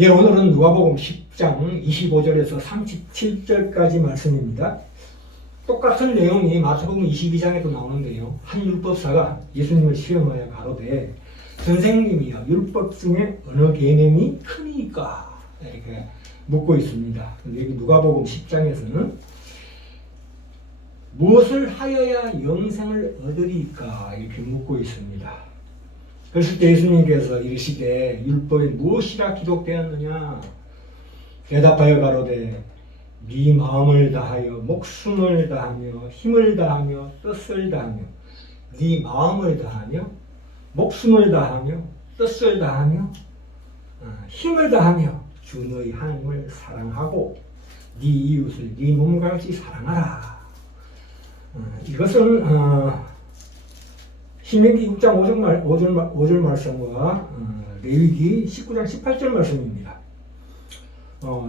예, 오늘은 누가복음 10장 25절에서 37절까지 말씀입니다. 똑같은 내용이 마태복음 22장에도 나오는데요. 한 율법사가 예수님을 시험하여 가로되 선생님이여 율법 중에 어느 계명이 크니까 이렇게 묻고 있습니다. 근데 여기 누가복음 10장에서는 무엇을 하여야 영생을 얻으리까 이렇게 묻고 있습니다. 그랬을 때 예수님께서 이르시되 율법에 무엇이라 기록되었느냐 대답하여 가로되 네 마음을 다하여 목숨을 다하며 힘을 다하며 뜻을 다하며 네 마음을 다하며 목숨을 다하며 뜻을 다하며 힘을 다하며 주 너희 하나님을 사랑하고 네 이웃을 네 몸과 같이 사랑하라. 이것은 신명기 6장 5절 말씀과 레위기 19장 18절 말씀입니다.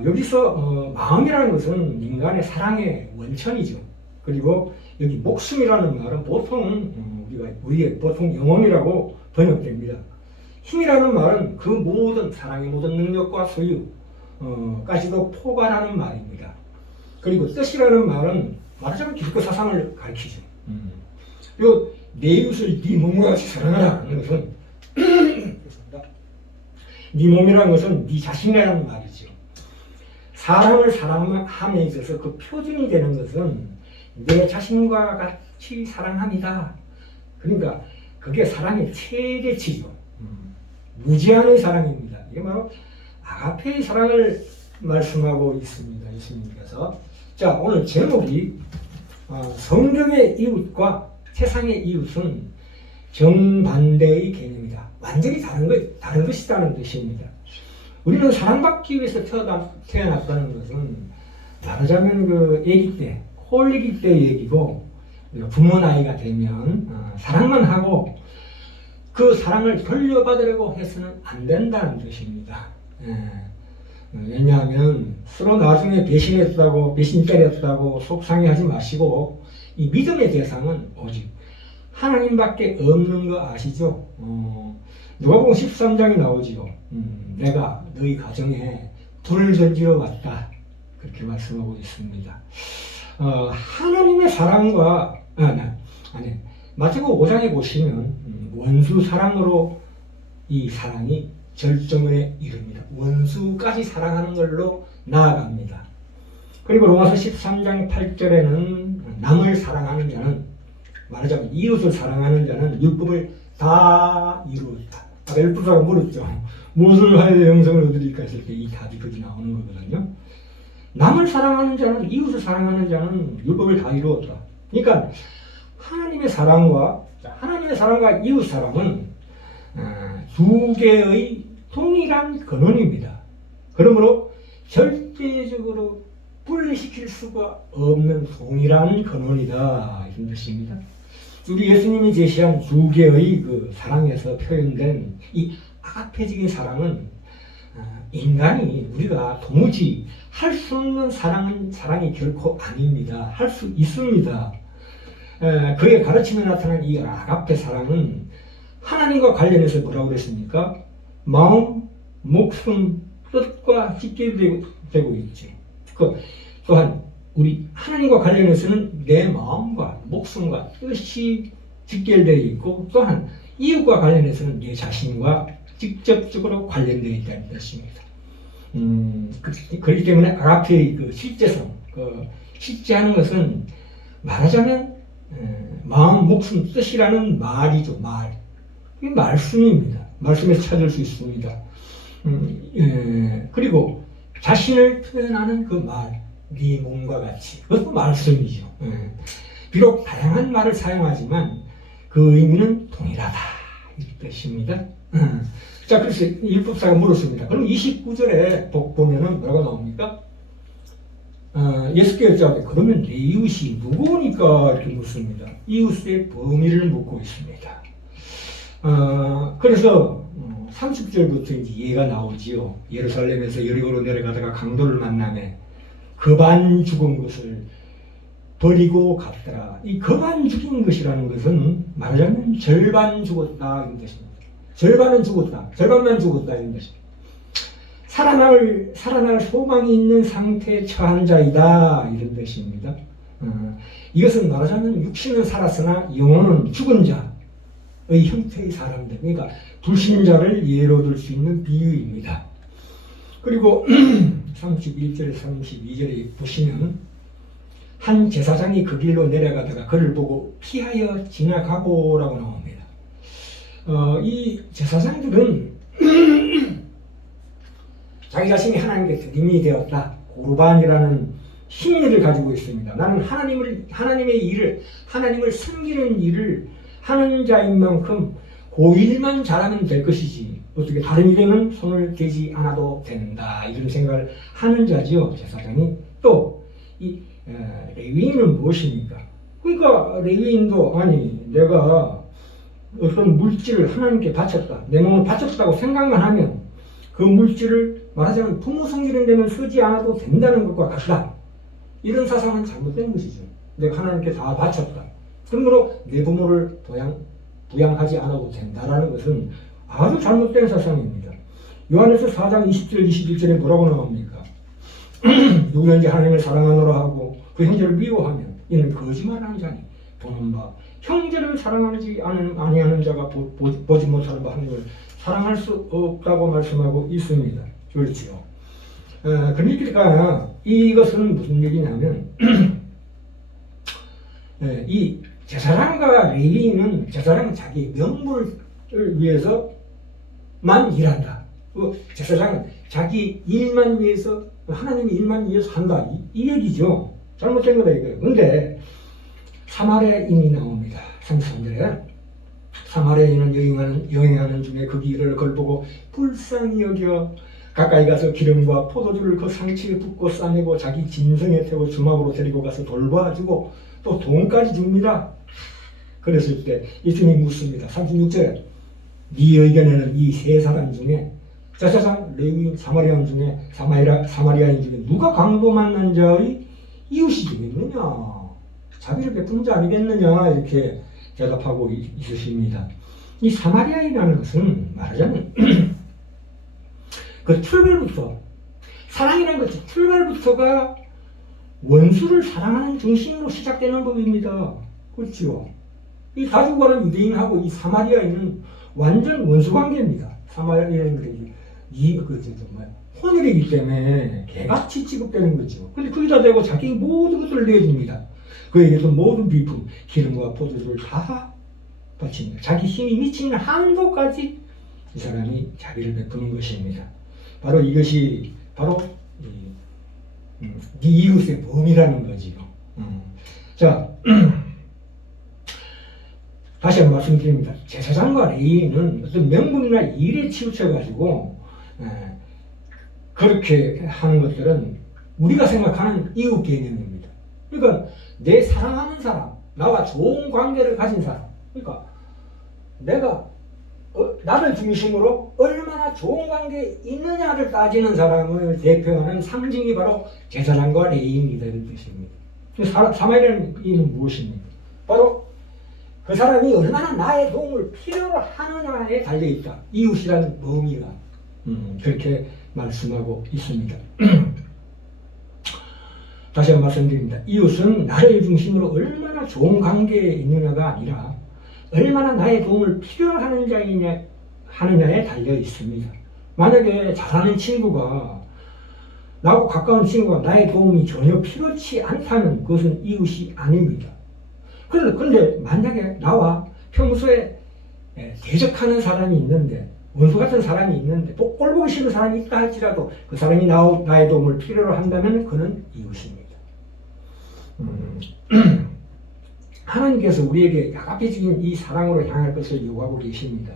여기서 마음이라는 것은 인간의 사랑의 원천이죠. 그리고 여기 목숨이라는 말은 보통 우리의 보통 영혼이라고 번역됩니다. 힘이라는 말은 그 모든 사랑의 모든 능력과 소유까지도 포괄하는 말입니다. 그리고 뜻이라는 말은 말하자면 기독교 사상을 가리키죠. 그리고 내 이웃을 네 몸과 같이 사랑하라 하는 것은 네 몸이라는 것은 네 자신이라는 말이죠. 사람을 사랑함에 있어서 그 표준이 되는 것은 내 자신과 같이 사랑합니다. 그러니까 그게 사랑의 최대치죠. 무제한의 사랑입니다. 이게 바로 아가페의 사랑을 말씀하고 있습니다. 예수님께서. 자, 오늘 제목이 성경의 이웃과 세상의 이웃은 정반대의 개념이다. 완전히 다른 것이라는 뜻입니다. 우리는 사랑받기 위해서 태어났다는 것은 말하자면 그 아기 때, 홀리기 때 얘기고 부모 나이가 되면 사랑만 하고 그 사랑을 돌려받으려고 해서는 안 된다는 뜻입니다. 왜냐하면 서로 나중에 배신했다고 배신자였다고 속상해하지 마시고 이 믿음의 대상은 오직 하나님밖에 없는 거 아시죠? 누가복음 13장에 나오지요. 내가 너희 가정에 불을 던지러 왔다. 그렇게 말씀하고 있습니다. 하나님의 사랑과 마태복음 5장에 보시면 원수 사랑으로 이 사랑이 절정에 이릅니다. 원수까지 사랑하는 걸로 나아갑니다. 그리고 로마서 13장 8절에는 남을 사랑하는 자는 말하자면 이웃을 사랑하는 자는 율법을 다 이루었다. 아까 율법사가 물었죠. 무엇을 하여 영생을 얻으리까 했을 때 이 답이 거기 나오는 거거든요. 남을 사랑하는 자는 이웃을 사랑하는 자는 율법을 다 이루었다. 그러니까 하나님의 사랑과 이웃 사랑은 두 개의 동일한 근원입니다. 그러므로 절대적으로 분리시킬 수가 없는 동일한 근원이다 이런 뜻입니다. 우리 예수님이 제시한 두 개의 그 사랑에서 표현된 이 아가페적인 사랑은 인간이 우리가 도무지 할 수 없는 사랑이 결코 아닙니다. 할 수 있습니다. 그의 가르침에 나타난 이 아가페 사랑은 하나님과 관련해서 뭐라고 그랬습니까? 마음, 목숨, 뜻과 직결되고 있지. 또한 우리 하나님과 관련해서는 내 마음과 목숨과 뜻이 직결되어 있고 또한 이웃과 관련해서는 내 자신과 직접적으로 관련되어 있다는 뜻입니다. 그렇기 때문에 아가페의 그 실제성, 실제하는 것은 말하자면 마음, 목숨, 뜻이라는 말이죠. 이게 말씀입니다. 말씀에서 찾을 수 있습니다. 그리고 자신을 표현하는 그 말, 네 몸과 같이. 그것도 말씀이죠. 비록 다양한 말을 사용하지만 그 의미는 동일하다. 이 뜻입니다. 자, 그래서 율법사가 물었습니다. 그럼 29절에 보면은 뭐라고 나옵니까? 예수께서 여쭤봤더니 그러면 내 이웃이 누구니까 이렇게 묻습니다. 이웃의 범위를 묻고 있습니다. 그래서 30절부터 이제 예가 나오지요. 예루살렘에서 여리고로 내려가다가 강도를 만나매 거반 죽은 것을 버리고 갔더라. 이 거반 죽인 것이라는 것은 말하자면 절반 죽었다 이런 뜻입니다. 절반은 죽었다. 절반만 죽었다 이런 뜻입니다. 살아날 소망이 있는 상태에 처한 자이다. 이런 뜻입니다. 이것은 말하자면 육신은 살았으나 영혼은 죽은 자의 형태의 사람들, 그러니까 불신자를 예로 들 수 있는 비유입니다. 그리고 31절, 32절에 보시면 한 제사장이 그 길로 내려가다가 그를 보고 피하여 지나가고라고 나옵니다. 이 제사장들은 자기 자신이 하나님께 드림이 되었다. 고르반이라는 심리를 가지고 있습니다. 나는 하나님의 일을, 하나님을 섬기는 일을 하는 자인 만큼 그 일만 잘하면 될 것이지 어떻게 다른 일에는 손을 대지 않아도 된다. 이런 생각을 하는 자지요, 제사장이. 또 이 레위인은 무엇입니까? 그러니까 레위인도 아니 내가 어떤 물질을 하나님께 바쳤다, 내 몸을 바쳤다고 생각만 하면 그 물질을 말하자면 부모 섬기는 데는 쓰지 않아도 된다는 것과 같다. 이런 사상은 잘못된 것이죠. 내가 하나님께 다 바쳤다. 그러므로 내 부모를 부양하지 않아도 된다라는 것은 아주 잘못된 사상입니다. 요한에서 4장 20절 21절에 뭐라고 나옵니까? 누구든지 하나님을 사랑하노라 하고 그 형제를 미워하면 이는 거짓말하는 자니 보는 바 형제를 사랑하지 아니하는 자가 보지 못하는 바 하나님을 사랑할 수 없다고 말씀하고 있습니다. 그렇지요. 그러니까 이것은 무슨 얘기냐면 이 제사장과 레위인은 제사장은 자기 명분을 위해서만 일한다. 제사장은 자기 일만 위해서 하나님의 일만 위해서 한다. 이 얘기죠. 잘못된 거다 이거예요. 근데 사마리아인이 나옵니다. 33절에 사마리아인은 여행하는 중에 그 길을 걸보고 불쌍히 여겨 가까이 가서 기름과 포도주를 그 상치에 붓고 싸매고 자기 짐승에 태워 주막으로 데리고 가서 돌봐주고 또 돈까지 줍니다. 그랬을 때 예수님이 묻습니다. 36절에 네 의견에는 이 세 사람 중에 제사장, 레위인, 사마리아인 중에 누가 강도 만난 자의 이웃이 되겠느냐, 자비를 베푸는 자 아니겠느냐, 이렇게 대답하고 있으십니다. 이 사마리아인이라는 것은 말하자면 그 출발부터 사랑이라는 것이 출발부터가 원수를 사랑하는 중심으로 시작되는 법입니다. 그렇죠? 이 다주과는 유대인하고 이 사마리아인은 완전 원수 관계입니다. 사마리아인들이 혼혈이기 때문에 개같이 취급되는 거죠. 근데 거기다 대고 자기 모든 것을 내줍니다. 그에게서 모든 비품, 기름과 포도주를 다 바칩니다. 자기 힘이 미치는 한도까지 이 사람이 자비를 베푸는 것입니다. 바로 이것이 바로 네 이웃의 범이라는 거지요. 자, 다시 한번 말씀드립니다. 제사장과 레위인은 어떤 명분이나 일에 치우쳐가지고 그렇게 하는 것들은 우리가 생각하는 이웃 개념입니다. 그러니까 내 사랑하는 사람, 나와 좋은 관계를 가진 사람, 그러니까 내가 나를 중심으로 얼마나 좋은 관계에 있느냐를 따지는 사람을 대표하는 상징이 바로 제사장과 레위인이다 이런 뜻입니다. 사마리아인은 무엇입니까? 바로 그 사람이 얼마나 나의 도움을 필요로 하느냐에 달려있다. 이웃이라는 범위가 그렇게 말씀하고 있습니다. 다시 한번 말씀드립니다. 이웃은 나를 중심으로 얼마나 좋은 관계에 있느냐가 아니라 얼마나 나의 도움을 필요로 하느냐에 달려 있습니다. 만약에 잘하는 친구가 나하고 가까운 친구가 나의 도움이 전혀 필요치 않다면 그것은 이웃이 아닙니다. 그런데 만약에 나와 평소에 대적하는 사람이 있는데 원수 같은 사람이 있는데 또 꼴 보기 싫은 사람이 있다 할지라도 그 사람이 나의 도움을 필요로 한다면 그는 이웃입니다. 하나님께서 우리에게 야갑해진 이 사랑으로 향할 것을 요구하고 계십니다.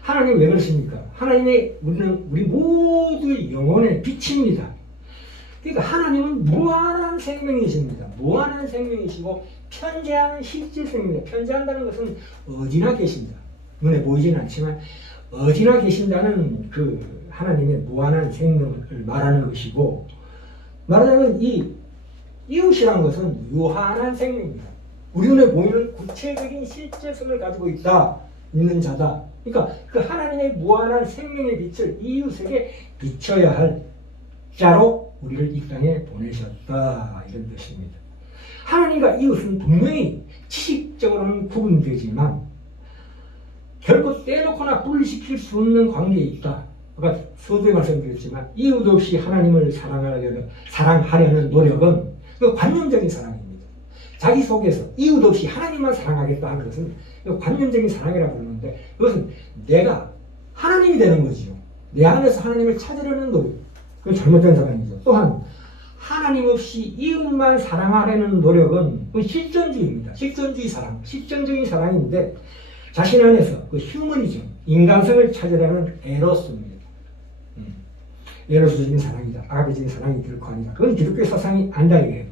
하나님 왜 그러십니까? 하나님의 우리 모두의 영혼의 빛입니다. 그러니까 하나님은 무한한 생명이십니다. 무한한 생명이시고 편재하는 실제 생명입니다. 편재한다는 것은 어디나 계신다. 눈에 보이지는 않지만 어디나 계신다는 그 하나님의 무한한 생명을 말하는 것이고, 말하자면 이 이웃이라는 것은 유한한 생명입니다. 우리 눈에 보이는 구체적인 실제성을 가지고 있다. 있는 자다. 그러니까 그 하나님의 무한한 생명의 빛을 이웃에게 비춰야 할 자로 우리를 이 땅에 보내셨다. 이런 뜻입니다. 하나님과 이웃은 분명히 지식적으로는 구분되지만 결코 떼놓거나 분리시킬 수 없는 관계에 있다. 아까 서두에 말씀드렸지만 이웃 없이 하나님을 사랑하려는 노력은 그 관념적인 사랑입니다. 자기 속에서 이웃 없이 하나님만 사랑하겠다 하는 것은 관념적인 사랑이라고 부르는데 그것은 내가 하나님이 되는 거지요. 내 안에서 하나님을 찾으려는 노력. 그건 잘못된 사랑이죠. 또한 하나님 없이 이웃만 사랑하려는 노력은 실존주의입니다. 실존주의 사랑, 실존적인 사랑인데 자신 안에서 그 휴머니즘, 인간성을 찾으려는 에로스입니다. 에로스적인 사랑이다. 아가페적인 사랑이 결코 아니다. 그건 기독교 사상이 아니다 이거예요.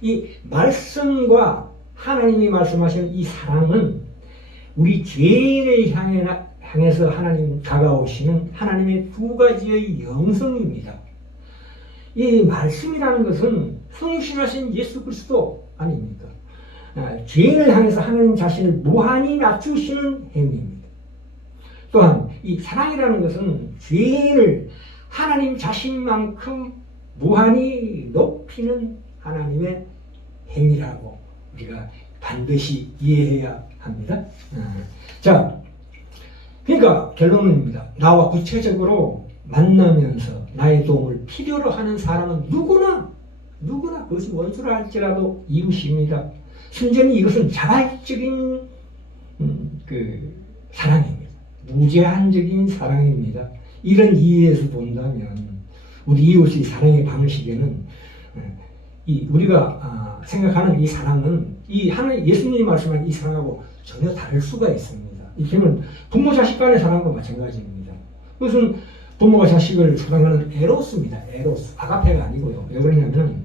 이 말씀과 하나님이 말씀하시는 이 사랑은 우리 죄인을 향해서 하나님 다가오시는 하나님의 두 가지의 영성입니다. 이 말씀이라는 것은 성신하신 예수 그리스도 아닙니까? 죄인을 향해서 하나님 자신을 무한히 낮추시는 행위입니다. 또한 이 사랑이라는 것은 죄인을 하나님 자신만큼 무한히 높이는 하나님의 행위라고 우리가 반드시 이해해야 합니다. 자, 그러니까 결론입니다. 나와 구체적으로 만나면서 나의 도움을 필요로 하는 사람은 누구나 그것이 원수라 할지라도 이웃입니다. 순전히 이것은 자발적인 사랑입니다. 무제한적인 사랑입니다. 이런 이해에서 본다면 우리 이웃의 사랑의 방식에는 우리가 생각하는 이 사랑은 예수님이 말씀한 이 사랑하고 전혀 다를 수가 있습니다. 이게는 부모 자식 간의 사랑과 마찬가지입니다. 그것은 부모가 자식을 사랑하는 에로스입니다. 에로스. 아가페가 아니고요. 왜 그러냐면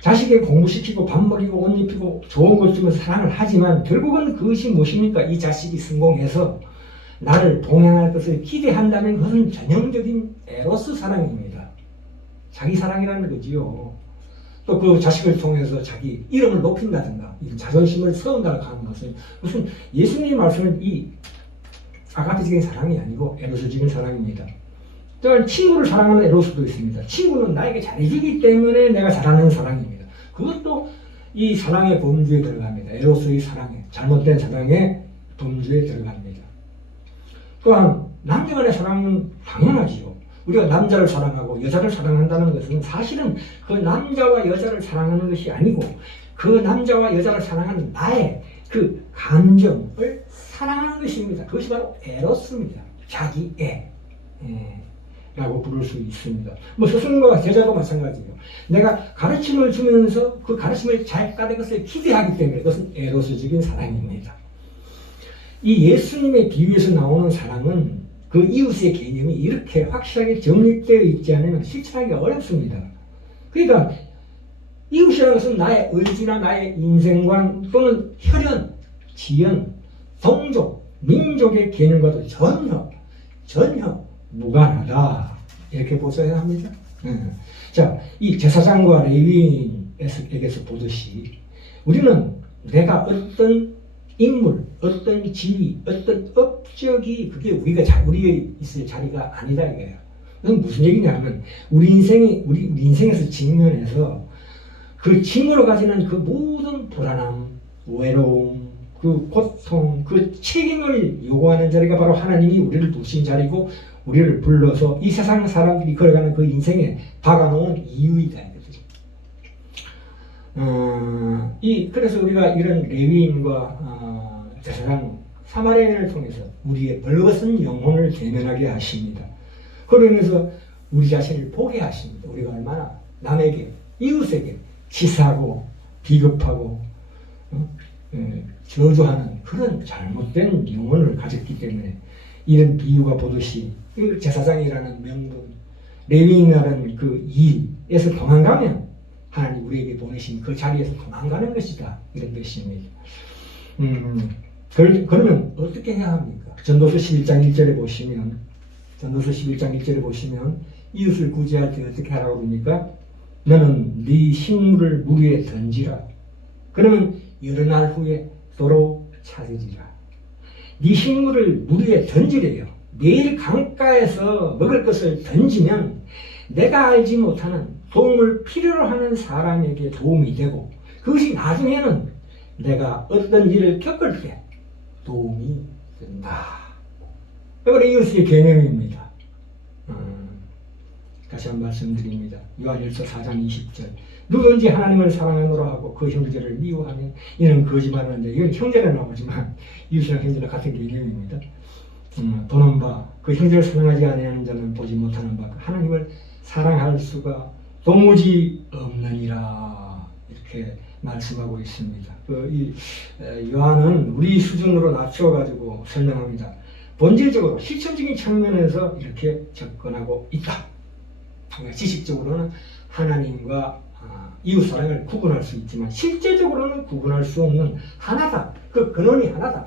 자식에 공부시키고 밥 먹이고 옷 입히고 좋은 것 주면서 사랑을 하지만 결국은 그것이 무엇입니까? 이 자식이 성공해서 나를 동행할 것을 기대한다면 그것은 전형적인 에로스 사랑입니다. 자기 사랑이라는 거지요. 또 그 자식을 통해서 자기 이름을 높인다든가 자존심을 세운다고 하는 것은 무슨 예수님이 말씀은 이 아가페적인 사랑이 아니고 에로스적인 사랑입니다. 또한 친구를 사랑하는 에로스도 있습니다. 친구는 나에게 잘해주기 때문에 내가 잘하는 사랑입니다. 그것도 이 사랑의 범주에 들어갑니다. 에로스의 사랑에, 잘못된 사랑의 범주에 들어갑니다. 또한 남녀 간의 사랑은 당연하지요. 우리가 남자를 사랑하고 여자를 사랑한다는 것은 사실은 그 남자와 여자를 사랑하는 것이 아니고 그 남자와 여자를 사랑하는 나의 그 감정을 사랑하는 것입니다. 그것이 바로 에로스입니다. 자기애 라고 부를 수 있습니다. 스승과 제자도 마찬가지예요. 내가 가르침을 주면서 그 가르침을 잘 따르는 것을 기대하기 때문에 그것은 에로스적인 사랑입니다. 이 예수님의 비유에서 나오는 사랑은 그 이웃의 개념이 이렇게 확실하게 정립되어 있지 않으면 실천하기가 어렵습니다. 그러니까 이웃이라는 것은 나의 의지나 나의 인생관 또는 혈연, 지연, 동족, 민족의 개념과도 전혀 무관하다. 이렇게 보셔야 합니다. 자, 이 제사장과 레위인에게서 보듯이 우리는 내가 어떤 인물, 어떤 지위, 어떤 업적이 그게 우리의 있을 자리가 아니다 이거예요. 그건 무슨 얘기냐면 우리 인생에서 직면해서 그 직면으로 가지는 그 모든 불안함, 외로움, 그 고통, 그 책임을 요구하는 자리가 바로 하나님이 우리를 두신 자리고 우리를 불러서 이 세상 사람들이 걸어가는 그 인생에 박아놓은 이유이다. 그래서 우리가 이런 레위인과 제사장 사마리아인을 통해서 우리의 벌거벗은 영혼을 대면하게 하십니다. 그러면서 우리 자신을 보게 하십니다. 우리가 얼마나 남에게, 이웃에게 치사하고 비겁하고 저주하는 그런 잘못된 영혼을 가졌기 때문에 이런 비유가 보듯이 제사장이라는 명분, 레위인이라는 그 일에서 도망가면 하나님 우리에게 보내신 그 자리에서 도망가는 것이다. 이런 뜻입니다. 그러면 어떻게 해야 합니까? 전도서 11장 1절에 보시면 이웃을 구제할 때 어떻게 하라고 그럽니까? 너는 네 식물을 물 위에 던지라. 그러면 여러 날 후에 도로 찾으리라. 네 식물을 물 위에 던지래요. 매일 강가에서 먹을 것을 던지면 내가 알지 못하는 도움을 필요로 하는 사람에게 도움이 되고 그것이 나중에는 내가 어떤 일을 겪을 때 도움이 된다. 이게 이웃의 개념입니다. 다시 한 번 말씀드립니다. 요한일서 4장 20절 누구든지 하나님을 사랑하노라 하고 그 형제를 미워하면 이는 거짓말하는데 이건 형제라 나오지만 이웃이랑 형제랑 같은 개념입니다. 보는 바 그 형제를 사랑하지 아니하는 자는 보지 못하는 바 하나님을 사랑할 수가 도무지 없느니라 이렇게 말씀하고 있습니다. 요한은 우리 수준으로 낮춰가지고 설명합니다. 본질적으로 실천적인 측면에서 이렇게 접근하고 있다. 지식적으로는 하나님과 이웃 사랑을 구분할 수 있지만 실제적으로는 구분할 수 없는 하나다. 그 근원이 하나다.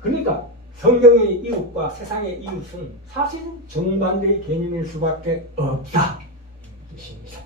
그러니까 성경의 이웃과 세상의 이웃은 사실 정반대의 개념일 수밖에 없다. 뜻입니다.